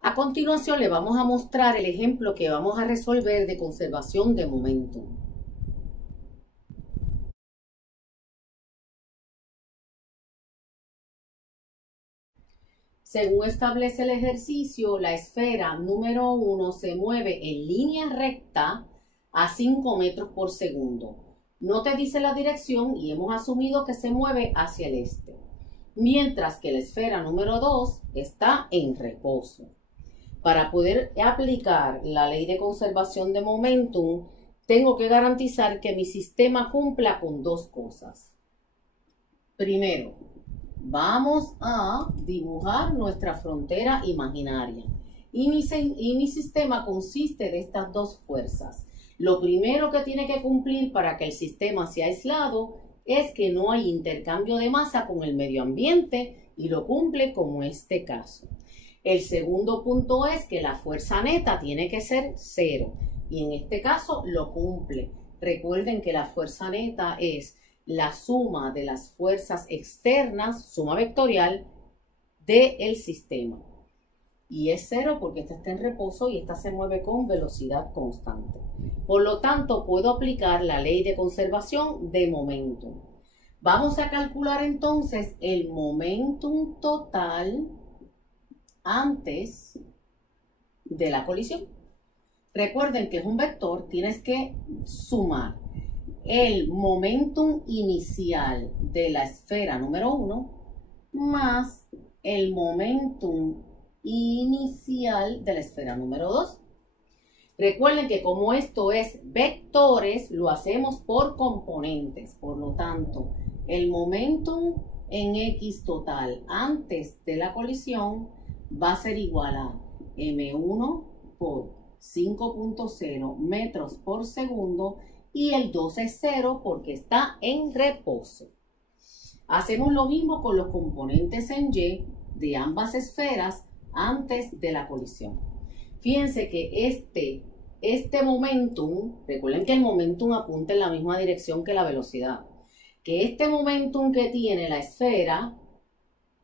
A continuación le vamos a mostrar el ejemplo que vamos a resolver de conservación de momentum. Según establece el ejercicio, la esfera número 1 se mueve en línea recta a 5 metros por segundo. No te dice la dirección y hemos asumido que se mueve hacia el este, mientras que la esfera número 2 está en reposo. Para poder aplicar la ley de conservación de momentum, tengo que garantizar que mi sistema cumpla con dos cosas. Primero, vamos a dibujar nuestra frontera imaginaria. Y mi sistema consiste de estas dos fuerzas. Lo primero que tiene que cumplir para que el sistema sea aislado es que no hay intercambio de masa con el medio ambiente y lo cumple como este caso. El segundo punto es que la fuerza neta tiene que ser 0 y en este caso lo cumple. Recuerden que la fuerza neta es la suma de las fuerzas externas, suma vectorial, del sistema. Y es 0 porque esta está en reposo y esta se mueve con velocidad constante. Por lo tanto, puedo aplicar la ley de conservación de momentum. Vamos a calcular entonces el momentum total antes de la colisión. Recuerden que es un vector, tienes que sumar el momentum inicial de la esfera número 1 más el momentum inicial de la esfera número 2. Recuerden que como esto es vectores, lo hacemos por componentes. Por lo tanto, el momentum en X total antes de la colisión va a ser igual a M1 por 5.0 metros por segundo y el 2 es 0 porque está en reposo. Hacemos lo mismo con los componentes en Y de ambas esferas antes de la colisión. Fíjense que este momentum, recuerden que el momentum apunta en la misma dirección que la velocidad, que este momentum que tiene la esfera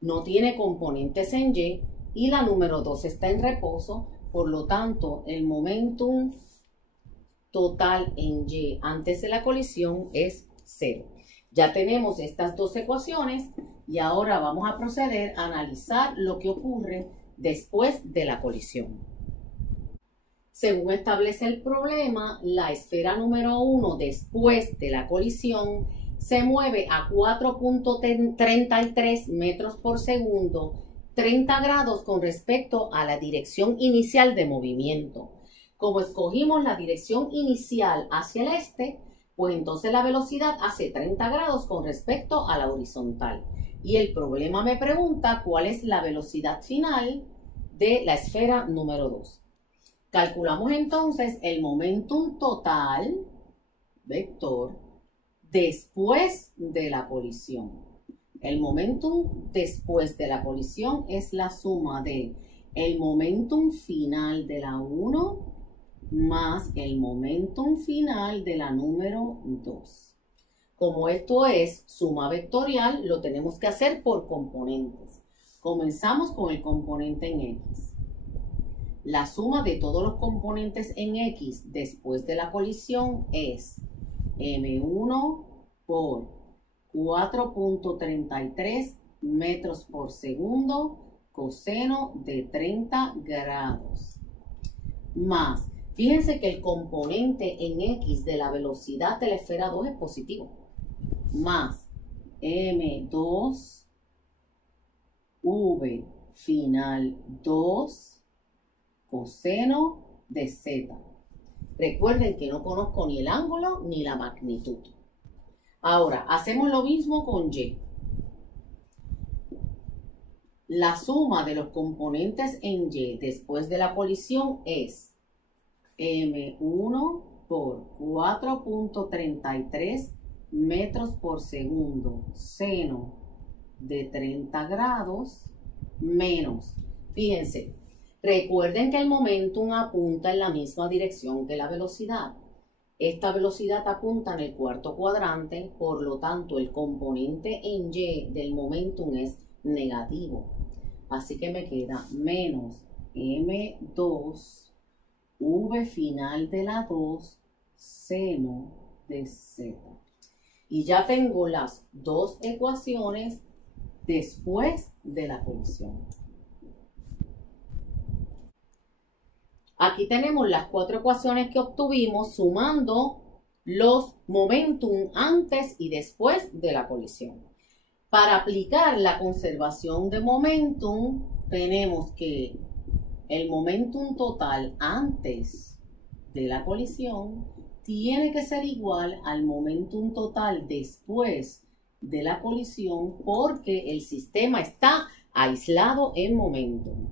no tiene componentes en Y la número 2 está en reposo, por lo tanto el momentum total en Y antes de la colisión es 0. Ya tenemos estas dos ecuaciones y ahora vamos a proceder a analizar lo que ocurre después de la colisión. Según establece el problema, la esfera número 1 después de la colisión se mueve a 4.33 metros por segundo, 30 grados con respecto a la dirección inicial de movimiento. Como escogimos la dirección inicial hacia el este, pues entonces la velocidad hace 30 grados con respecto a la horizontal. Y el problema me pregunta cuál es la velocidad final de la esfera número 2. Calculamos entonces el momentum total, vector, después de la colisión. El momentum después de la colisión es la suma de el momentum final de la 1 más el momentum final de la número 2. Como esto es suma vectorial, lo tenemos que hacer por componentes. Comenzamos con el componente en X. La suma de todos los componentes en X después de la colisión es M1 por 4.33 metros por segundo coseno de 30 grados. Más, fíjense que el componente en X de la velocidad de la esfera 2 es positivo. Más M2 V final 2 coseno de Z. Recuerden que no conozco ni el ángulo ni la magnitud. Ahora, hacemos lo mismo con Y. La suma de los componentes en Y después de la colisión es M1 por 4.33 metros por segundo seno de 30 grados menos. Fíjense, recuerden que el momentum apunta en la misma dirección que la velocidad. Esta velocidad apunta en el cuarto cuadrante, por lo tanto el componente en Y del momentum es negativo. Así que me queda menos M2, V final de la 2, seno de Z. Y ya tengo las dos ecuaciones después de la colisión. Aquí tenemos las cuatro ecuaciones que obtuvimos sumando los momentum antes y después de la colisión. Para aplicar la conservación de momentum, tenemos que el momentum total antes de la colisión tiene que ser igual al momentum total después de la colisión porque el sistema está aislado en momentum.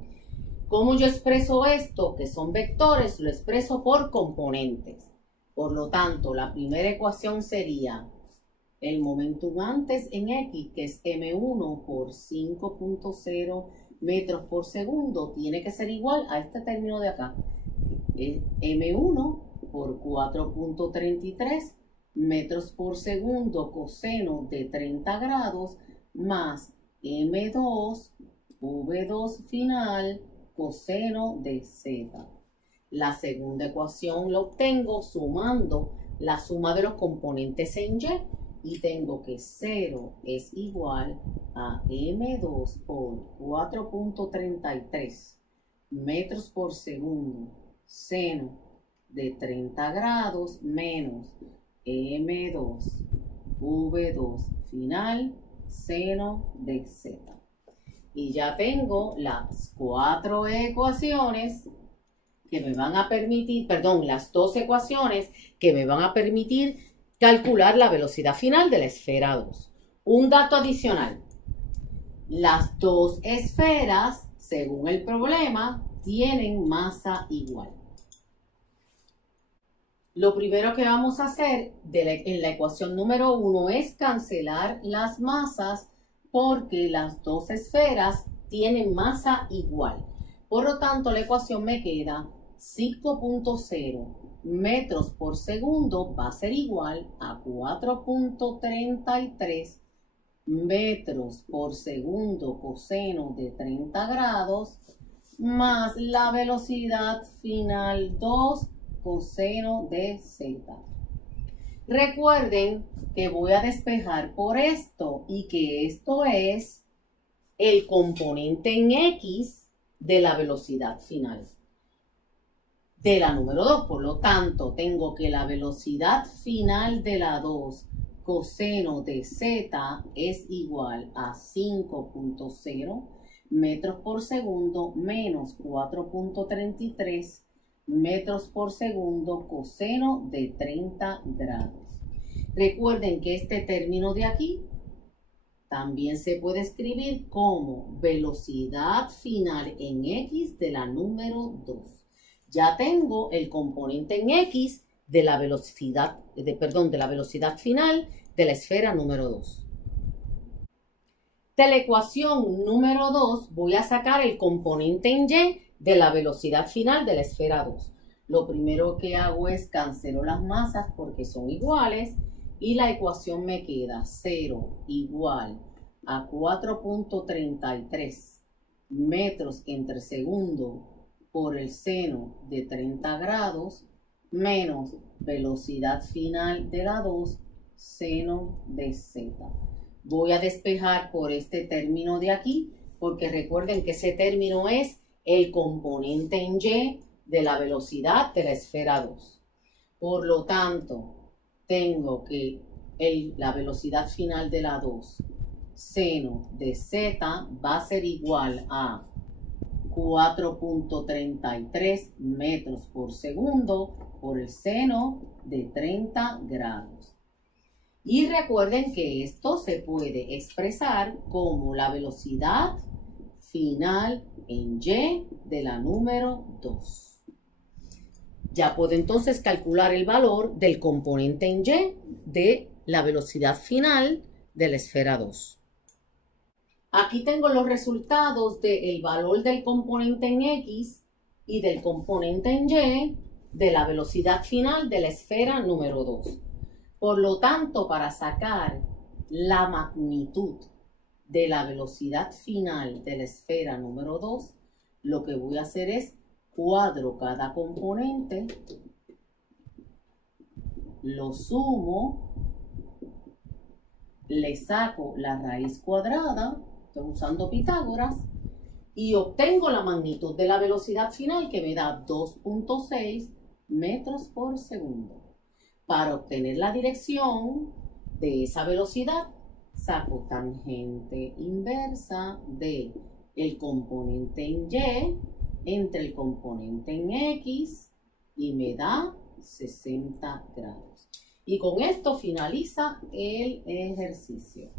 ¿Cómo yo expreso esto? Que son vectores, lo expreso por componentes. Por lo tanto, la primera ecuación sería el momentum antes en X, que es M1 por 5.0 metros por segundo, tiene que ser igual a este término de acá. M1 por 4.33 metros por segundo coseno de 30 grados más M2, V2 final, coseno de Z. La segunda ecuación la obtengo sumando la suma de los componentes en Y y tengo que 0 es igual a M2 por 4.33 metros por segundo seno de 30 grados menos M2 V2 final seno de Z. Y ya tengo las cuatro ecuaciones que me van a permitir, las dos ecuaciones que me van a permitir calcular la velocidad final de la esfera 2. Un dato adicional. Las dos esferas, según el problema, tienen masa igual. Lo primero que vamos a hacer en la ecuación número 1 es cancelar las masas porque las dos esferas tienen masa igual. Por lo tanto, la ecuación me queda 5.0 metros por segundo va a ser igual a 4.33 metros por segundo coseno de 30 grados más la velocidad final 2 coseno de Z. Recuerden que voy a despejar por esto y que esto es el componente en X de la velocidad final de la número 2. Por lo tanto, tengo que la velocidad final de la 2 coseno de Z es igual a 5.0 metros por segundo menos 4.33 metros por segundo coseno de 30 grados. Recuerden que este término de aquí también se puede escribir como velocidad final en X de la número 2. Ya tengo el componente en X de la velocidad, de la velocidad final de la esfera número 2. De la ecuación número 2 voy a sacar el componente en Y de la velocidad final de la esfera 2. Lo primero que hago es cancelo las masas porque son iguales y la ecuación me queda 0 igual a 4.33 metros entre segundo por el seno de 30 grados menos velocidad final de la 2 seno de Z. Voy a despejar por este término de aquí porque recuerden que ese término es el componente en Y de la velocidad de la esfera 2. Por lo tanto, tengo que la velocidad final de la 2 seno de Z va a ser igual a 4.33 metros por segundo por el seno de 30 grados. Y recuerden que esto se puede expresar como la velocidad final en Y de la número 2. Ya puedo entonces calcular el valor del componente en Y de la velocidad final de la esfera 2. Aquí tengo los resultados del valor del componente en X y del componente en Y de la velocidad final de la esfera número 2. Por lo tanto, para sacar la magnitud de la velocidad final de la esfera número 2, Lo que voy a hacer es cuadro cada componente, lo sumo, le saco la raíz cuadrada, estoy usando Pitágoras, y obtengo la magnitud de la velocidad final que me da 2.6 metros por segundo. Para obtener la dirección de esa velocidad, saco tangente inversa de el componente en Y entre el componente en X y me da 60 grados. Y con esto finaliza el ejercicio.